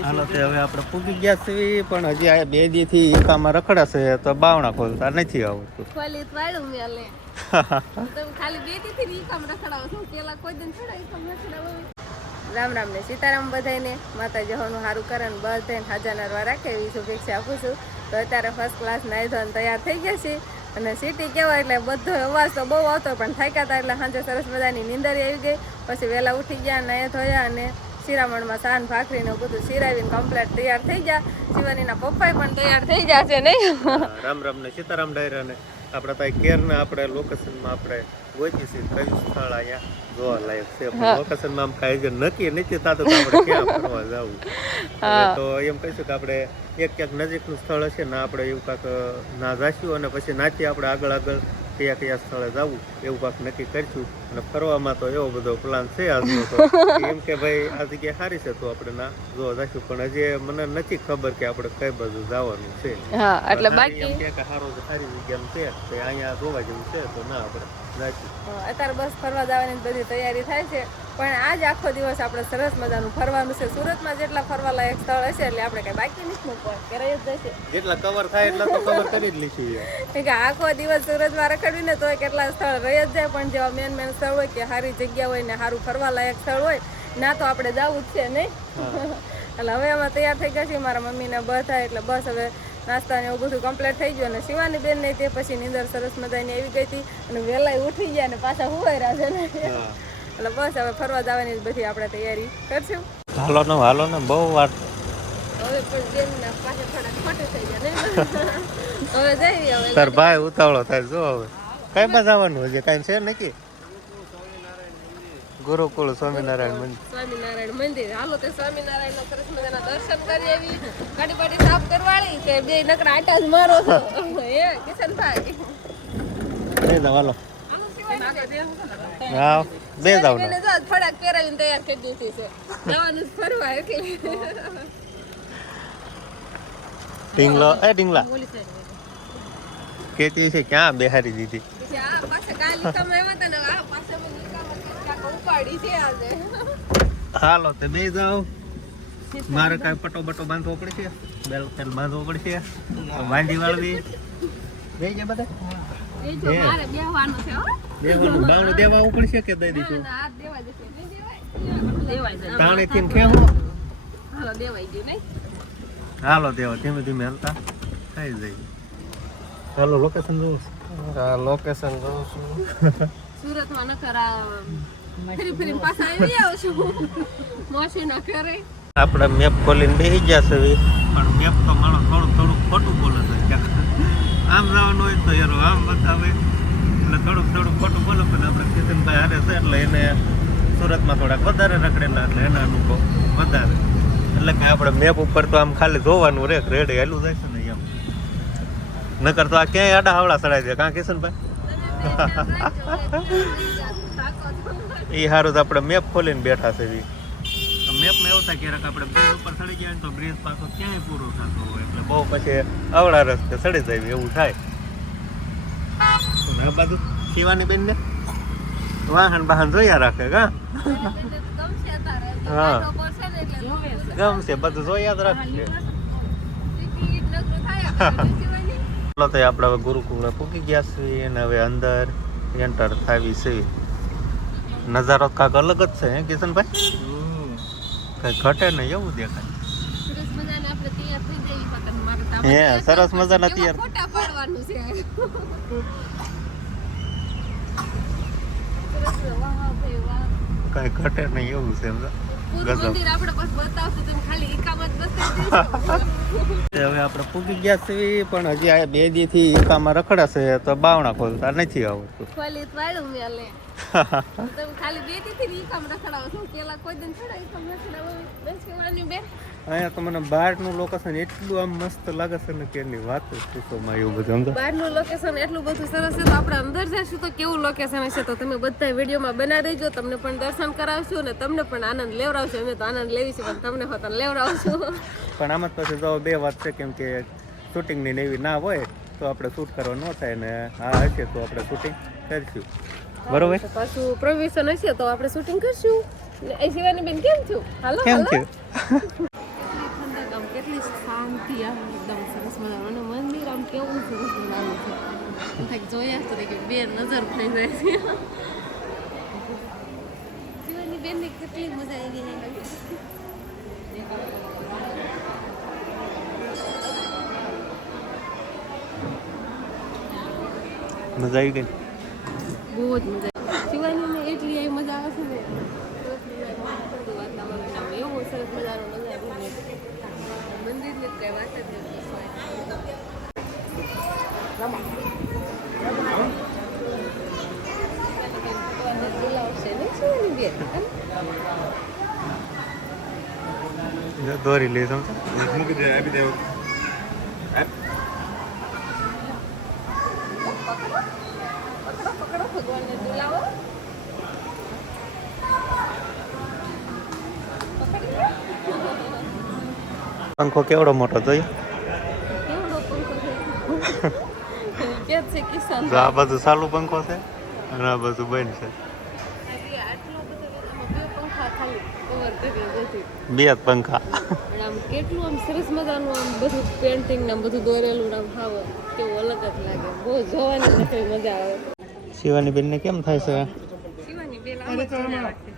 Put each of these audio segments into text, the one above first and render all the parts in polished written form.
હાલો તે હવે આપણે પૂગી ગયા છીએ પણ હજી આ 2 દીથી એકામાં રખડાશે તો બાવણા ખોલતા નથી આવડતું. ખોલી વાળું મેલે તમે ખાલી 2 દીથી એકામ રખડાવો છો પેલા કોઈ દિન થોડા એકામ રખડાવો. રામ રામ ને સીતારામ બધાને માતાજી હોનું સારું કરે ને બધાને હાજર નરવા રાખે એવી શુભેચ્છા આપું છું. તો અત્યારે ફર્સ્ટ ક્લાસ નાહી ધોઈને તૈયાર થઈ ગયા છે અને સિટી કહેવાય એટલે બધો અવાજ તો બહુ આવતો પણ થાક્યા હતા એટલે સાંજે સરસ મજાની નીંદર આવી ગઈ. પછી વહેલા ઉઠી ગયા નાહ્યા ધોયા અને શિરામણમાં સાન ભાખરીને બધું શિરાવીને કમ્પ્લીટ તૈયાર થઈ ગયા. શિવાનીના પપ્પાએ પણ તૈયાર થઈ ગયા છે નહીં. રામ રામ ને સીતારામ ડાયરા ને આપણે ત્યાં કેરના આપણે લોકેશનમાં આપણે ગોતી છે કયું સ્થળ અહીંયા જોવા લાયક છે. લોકેશનમાં આમ કાંઈ નક્કી નથી થતું તો આપણે ક્યાં ફરવા જવું. તો એમ કહીશું કે આપણે ક્યાંક નજીકનું સ્થળ હશે ને આપણે એવું કાંઈક ના જઈશું અને પછી નાથી આપણે આગળ કયા સ્થળે જવું એવું કાંઈક નક્કી કરીશું. અને ફરવામાં તો એવો બધો પ્લાન છે આજનો તો એમ કે ભાઈ આ જગ્યા સારી છે તો આપણે ના જોવા જઈશું પણ હજી મને નથી ખબર કે આપણે કઈ બાજુ જવાનું છે. એટલે બાકી સારી જગ્યા છે તો અહીંયા જોવા જેવું છે તો ના આપણે અત્યારે બસ ફરવા જવાની બધી તૈયારી થાય છે પણ આજ આખો દિવસ આપણે સરસ મજાનું ફરવાનું છે. સુરતમાં જેટલા ફરવા લાયક સ્થળ હશે એટલે આપણે કઈ બાકી નથી મૂકવા કે રહી જ જશે. જેટલા કવર થાય એટલા તો કવર કરી જ લઈશું કે આખો દિવસ સુરતમાં રખડવી ને તોય કેટલા સ્થળ રહી જ જાય પણ જેવા મેન સ્થળ હોય કે સારી જગ્યા હોય ને સારું ફરવા લાયક સ્થળ હોય ના તો આપણે જવું જ છે નહીં. એટલે હવે અમે તૈયાર થઈ ગયા છીએ મારા મમ્મીને બધા એટલે બસ હવે નાસ્તા ને એવું બધું કમ્પ્લીટ થઈ ગયું અને શિવાની બેન ને તે પછી નીંદર સરસ મજાની આવી ગઈ હતી અને વહેલા ઉઠી ગયા અને પાછા હુવાઈ રહ્યા છે ને એટલે બસ હવે ફરવા જવાની બધી આપણે તૈયારી કરશું. હાલો ને બહુ વાર હવે પણ બેનના પાસે થોડા ખોટું થઈ ગયા ને હવે જઈએ હવે તાર ભાઈ ઉતાવળો થાય જો હવે કઈ માં જવાનું હજી કઈ છે નક્કી. ગુરુકુળ સ્વામિનારાયણ મંદિર હાલો તે સ્વામિનારાયણ ના સરસ મજાના દર્શન કરી આવી. ગાડી બાડી સાફ કરવાળી કે બે નકરા આટા જ મારો છો હે કિશનભાઈ બે જાવ હા બે જાવ ને ફડાક પહેરાવીને તૈયાર કરી દીધી છે જવાનું ફરવા એટલે ઢીંગલા કેતી છે ક્યાં બેહારી દીધી આ પાછા કાલી કમાઈ હતા ને આ પાછા ઉપાડી છે આજે. હાલો તે બે જાવ મારે કઈ પટો બટો બાંધવો પડશે બેલ પેલ બાંધવો પડશે વાંડી વાળવી બે જે બધા મારે બેહવાનું છે હો બેહવાનું બાવણું દેવા પડશે કે દઈ દઈશું આ દેવા જશે નહીં દેવાય તાણે કેમ કેવું હાલો દેવાઈ ગયું નહીં હાલો દેવા ધીમે ધીમે હાલતા થઈ જાય. હાલો લોકેશન જોઉં છું સુરતમાં નકર ફરી પાછા આવી આવો છું મોસી ના ઘરે. આપણે મેપ ખોલીને બેસી ગયા છે પણ મેપ તો માણસ થોડું ખોટું બોલે છે. આમ જવાનું હોય તો યાર આમ બતાવે એટલે થોડું ખોટું બોલે પણ આપણે કિશનભાઈ હારે છે એટલે એને સુરતમાં થોડાક વધારે રખડેલા એટલે એના અનુભવ વધારે એટલે કે આપણે મેપ ઉપર તો આમ ખાલી જોવાનું રે રેડી હેલું જાય છે ને એમ નકર તો આ ક્યાંય આડા હવળા ચડાવી દે કાં કિશનભાઈ. એ સારું તો આપણે મેપ ખોલીને બેઠા છે. મેપમાં એવું થાય ક્યારેક આપણે બ્રિજ ઉપર ચડી ગયા તો બ્રિજ પાછો ક્યાંય પૂરો થતો હોય એટલે બહુ પછી અવળા રસ્તે ચડી જાય એવું થાય. આ બાજુ શિવાની બેન ને વાહન જોયા રાખે કા હા ગમશે બધું જોયા જ રાખે. આપણે હવે ગુરુકુળમાં પૂકી ગયા છીએ અને હવે અંદર એન્ટર થાવી છે. નજારો કાંક અલગ જ છે હે કિશનભાઈ કઈ ઘટે ને એવું દેખાય. હે સરસ મજાના તૈયાર કઈ ઘટે નહીં એવું છે હવે આપણે પૂગી ગયા છીએ પણ હજી આ 2 દીથી એકામાં રખડાશે તો બાવણા ખોલતા નથી આવડતું. અહીંયા તો મને બહારનું લોકેશન એટલું આમ મસ્ત લાગે છે ને કે એની વાત જ પૂછોમાં એવું બધું. બહારનું લોકેશન એટલું બધું સરસ છે તો આપણે અંદર જઈશું તો કેવું લોકેશન હશે તો તમે બધા વિડીયોમાં બનાવી દેજો. તમને પણ દર્શન કરાવશું અને તમને પણ આનંદ લેવડાવશું. અમે તો આનંદ લેવીશું પણ તમને હોતા લેવડાવશું. પણ આમાં પછી જો 2 વાત છે કેમ કે શૂટિંગની એવી ના હોય તો આપણે શૂટ કરવા ન થાય ને આ હશે તો આપણે શૂટિંગ કરીશું બરોબર. પાછું પ્રોવિઝન હશે તો આપણે શૂટિંગ કરશું. એ શિવાની બેન કેમ થયું હાલો કેમ થયું શાંતિ આવે એકદમ સરસ મજાનું અને મંદિર આમ કેવું સરસ બનાવ્યું છે એમ થાય કે જોયા તો કે બે નજર થઈ જાય છે શિવાની બેનને કેટલી મજા આવી ગઈ મજા આવી ગઈ બહુ જ મજા આવી શિવાનીને એટલી આવી મજા આવે છે ને વાતાવરણ આમ એવું સરસ મજાનો નજારો છે મંદિરની કઈ વાત જ નહીં દોરી લઈ જાઉં મૂકી દે આપી દેવું પકડો ભગવાનને બોલાવો પંખો કેવડો મોટો જોયો કેવડો પંખો છે કે છે કિસાન આ બાજુ ચાલુ પંખો છે અને આ બાજુ બંધ છે આટલો બધો બે પંખા ખાલી કવર કરી જતી બે જ પંખા પણ આમ કેટલું આમ સરસ મજાનું આમ બધું પેન્ટિંગ ને બધું દોરેલું આમ હાવ કેવું અલગ જ લાગે બહુ જોવાની નથી મજા આવે શિવાની બેનને કેમ થાય છે શિવાની બેન આમ જ જોયા રાખે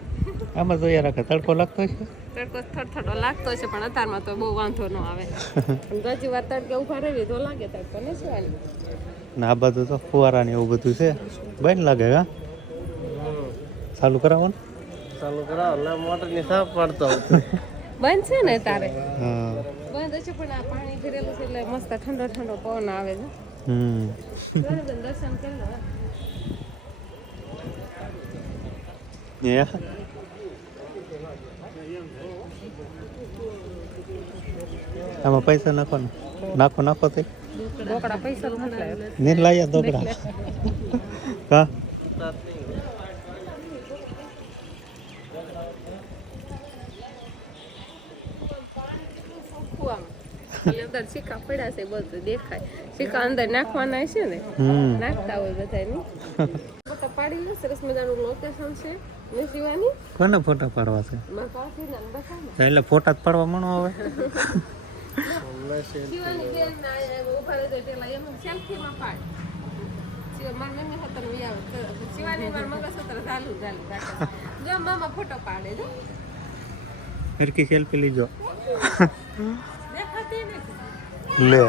આમાં જોયા રાખે તડકો લાગતો છે તડકો થડથડો લાગતો છે પણ અત્યારમાં તો બહુ વાંધો ન આવે પણ બીજી વાર તડકે ઉભા રહેવી તો લાગે તડકો ને શિવાની ને આ બધું તો ફુવારા ને એવું બધું છે બંધ લાગે હા ચાલુ કરાવો ને ચાલુ કરાવો એટલે મોટરની સાફ પાડતો બંધ છે ને તારે હા બંધ છે પણ આ પાણી ભરેલું છે એટલે મસ્ત ઠંડો ઠંડો પવન આવે છે દર્શન કરી લો આમાં પૈસા નાખો ને નાખો તે ઢોકળા પૈસા મોકલાય નીર લાયા દોકડા હા અંદર સિક્કા પડ્યા છે બધું દેખાય સિક્કા અંદર નાખવાના છે ને નાખતા હોય બધા ની ફોટા પાડી લો સરસ મજાનું લોકેશન છે ને શિવાની કોને ફોટા પાડવા છે મારા પાસે ને બતાવો એટલે ફોટા જ પાડવા મણો આવે શિવાની બેન ના ઉભા રહી જાય પેલા એમ સેલ્ફી માં પાડ મારી મમ્મી હતા ને આવે શિવાની મારા મગજ હતા ચાલુ રાખે જો મામા ફોટો પાડે જો ફરકી સેલ્ફી લીજો દેખાતી ને લે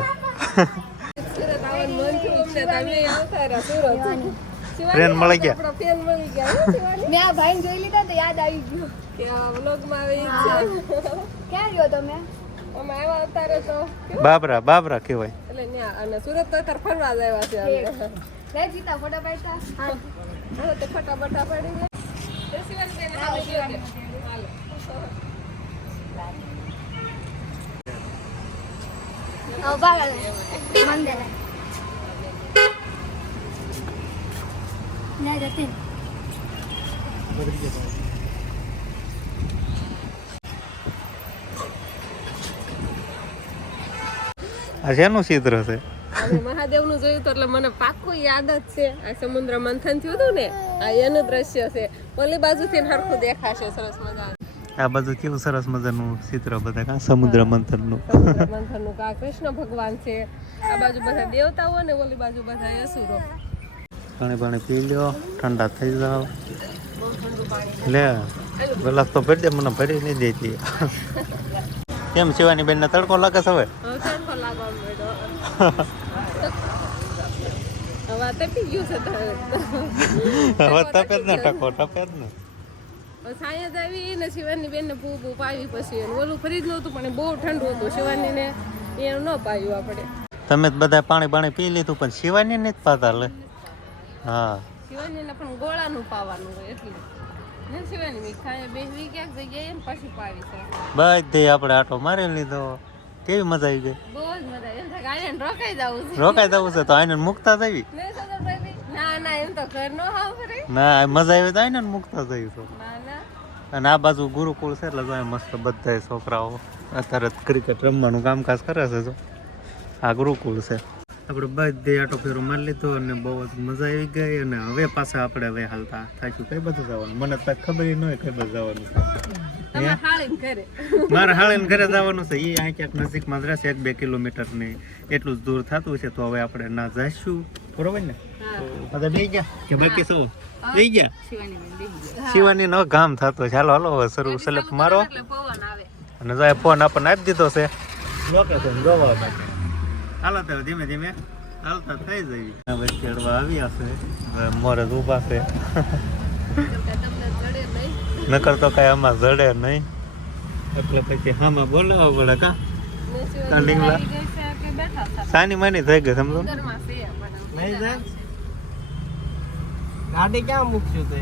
સુરત આવવાનું મન થયું છે તમે આવતા રહ્યા સુરત ટ્રેન મળી ગયા આપણો ફેન મળી ગયા હો શિવાની મેં આ ભાઈને જોઈ લીધા તો યાદ આવી ગયું કે આ વ્લોગમાં આવે ઈ છે ક્યાં ગયો તમે અમે આવ્યા અત્યારે તો બાબરા કહેવાય એટલે ન્યા અને સુરત તો અત્યારે ફરવા જ આવ્યા છે અમે લે જીતા ફોટા પાડતા હવે તો ફટા બટા પડી ગયા તો શિવાની બેન હાલો હાલો બાબા મંદિર ના જતી આ શેનું ચિત્ર છે અમે મહાદેવનું જોયું તો એટલે મને પાક્કું યાદ જ છે આ સમુદ્ર મંથન થયું હતું ને આ એનું દ્રશ્ય છે ઓલી બાજુથી હરખું દેખાશે સરસ મજા આ બધું કેવું સરસ મજાનું ચિત્ર બધા કા સમુદ્ર મંથનનું મંથનનું કા કૃષ્ણ ભગવાન છે આ બાજુ બધા દેવતાઓ ને ઓલી બાજુ બધા અસુરો પાણી પી લ્યો ઠંડા થઈ જાવ બહુ ઠંડુ પાણી લે ગલાસ તો ભરી દે મને ભરી નહીં દેતી કેમ શિવાની બેન ને તડકો લાગે છે હવે હવે તડકો લાગવા માંડ્યો હવે તપી ગયું છે હવે તપે જ ને ટકો ટપે જ ને સાંજ આવી ને શિવાની બેન ને પૂ પાવી પછી ઓલું ફરી જ નહોતું પણ બહુ ઠંડુ હતું શિવાની ને એનું ન પાયું આપણે તમે જ બધા પાણી પી લીધું પણ શિવાની નથી પાતા લે હા શિવાની ને પણ ગોળાનું પાવાનું હોય એટલે ને શિવાની મીઠાઈ બેસવી ક્યાંક જગ્યાએ ને પછી પાવી છે બધે આપણે આટો મારી લીધો કેવી મજા આવી ગઈ બહુ જ મજા એમ થાય આને રોકાઈ જવું છે રોકાઈ જવું છે તો આને મુકતા જવી નહીં સદરભાઈ ના ના એમ તો ઘર નો હાવ ફરે ના મજા આવી તો આને મુકતા જવી તો ના ના અને આ બાજુ ગુરુકુળ છે એટલે જો મસ્ત બધા છોકરાઓ અત્યારે ક્રિકેટ રમવાનું કામકાજ કરે છે જો આ ગુરુકુળ છે આપણે બધે આટો ફેરો મારી લીધો અને બહુ જ મજા આવી ગઈ અને હવે પાછા આપણે હવે હાલતા થાક્યું કઈ બધું જવાનું મને તો ખબર ન હોય કઈ બધું જવાનું તમે હાળીને ઘરે મારે હાળીને ઘરે જવાનું છે એ અહીં ક્યાંક નજીકમાં જ રહેશે 1-2 કિલોમીટર ને એટલું જ દૂર થતું છે તો હવે આપણે ના જઈશું બરોબર ને બધા બેસી ગયા કે બાકી શું બેસી ગયા શિવાની નો ગામ થતો છે હાલો હવે શરૂ સલેપ મારો એટલે પવન આવે અને જો ફોન આપણને આપી દીધો છે લોકેશન જોવા માટે હાલો તો ધીમે ધીમે હાલતા થઈ જઈએ હવે ચડવા આવ્યા છે હવે મોરજ ઊભા છે તમને જડે નહીં નકર તો કઈ આમાં જડે નહીં એટલે પછી હામાં બોલાવવા પડે કા કાંડીંગલા કે બેઠા હતા સાની માની થઈ ગઈ સમજો ઘરમાં છે પણ નહીં જાય ગાડી ક્યાં મૂકશું તે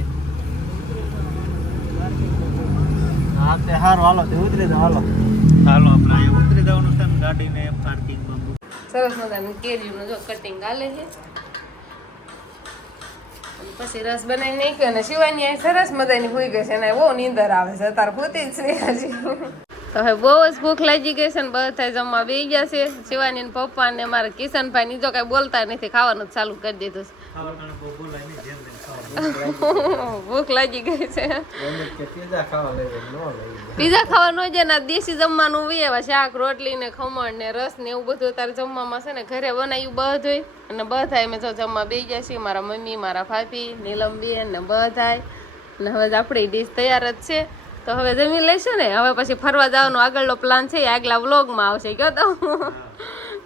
હા તે હારું હાલો તે ઉતરી જાઓ હાલો હાલો આપણે અહીંયા ઉતરી જવાનું છે ને ગાડીને પાર્કિંગમાં સરસ મજાનું કેરીનું જો કટિંગ આલે છે અને પછી રસ બનાવી નાખ્યો અને શિવાની અહીં સરસ મજાની હોઈ ગઈ છે અને બહુ નીંદર આવે છે તાર પોતે જ છે હજી તો હવે બહુ જ ભૂખ લાગી ગઈ છે ને બધા જમવા બેસી ગયા છે શિવાની ને પપ્પા ને મારા કિશનભાઈ ની જો કઈ બોલતા નથી ખાવાનું જ ચાલુ કરી દીધું છે ભૂખ લાગી ગઈ છે પીઝા ખાવા લઈ નો લઈ પીઝા ખાવાનું છે ને દેશી જમવાનું બી એવા શાક રોટલી ને ખમણ ને રસ ને એવું બધું તારે જમવામાં છે ને ઘરે બનાવ્યું બધું અને બધાય મેં જો જમવા બેસી ગયા છીએ મારા મમ્મી મારા ભાભી નીલમબેન ને બધાય ને હવે આપણી ડીશ તૈયાર જ છે તો હવે જમી લઈશું ને હવે પછી ફરવા જવાનો આગળનો પ્લાન છે એ આગલા વ્લોગમાં આવશે કયો તો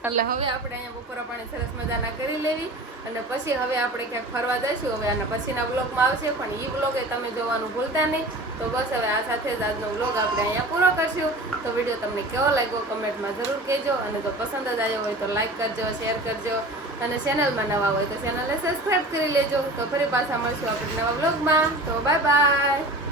એટલે હવે આપણે અહીંયા બપોરા પાણી સરસ મજાના કરી લેવી અને પછી હવે આપણે ક્યાંક ફરવા જઈશું હવે આના પછીના વ્લોગમાં આવશે પણ એ વ્લોગ એ તમે જોવાનું ભૂલતા નહીં તો બસ હવે આ સાથે જ આજનો વ્લોગ આપણે અહીંયા પૂરો કરશું તો વિડીયો તમને કેવો લાગ્યો કમેન્ટમાં જરૂર કહેજો અને જો પસંદ જ આવ્યો હોય તો લાઈક કરજો શેર કરજો અને ચેનલમાં નવા હોય તો ચેનલને સબસ્ક્રાઈબ કરી લેજો તો ફરી પાછા મળશું આપણે નવા વ્લોગમાં તો બાય બાય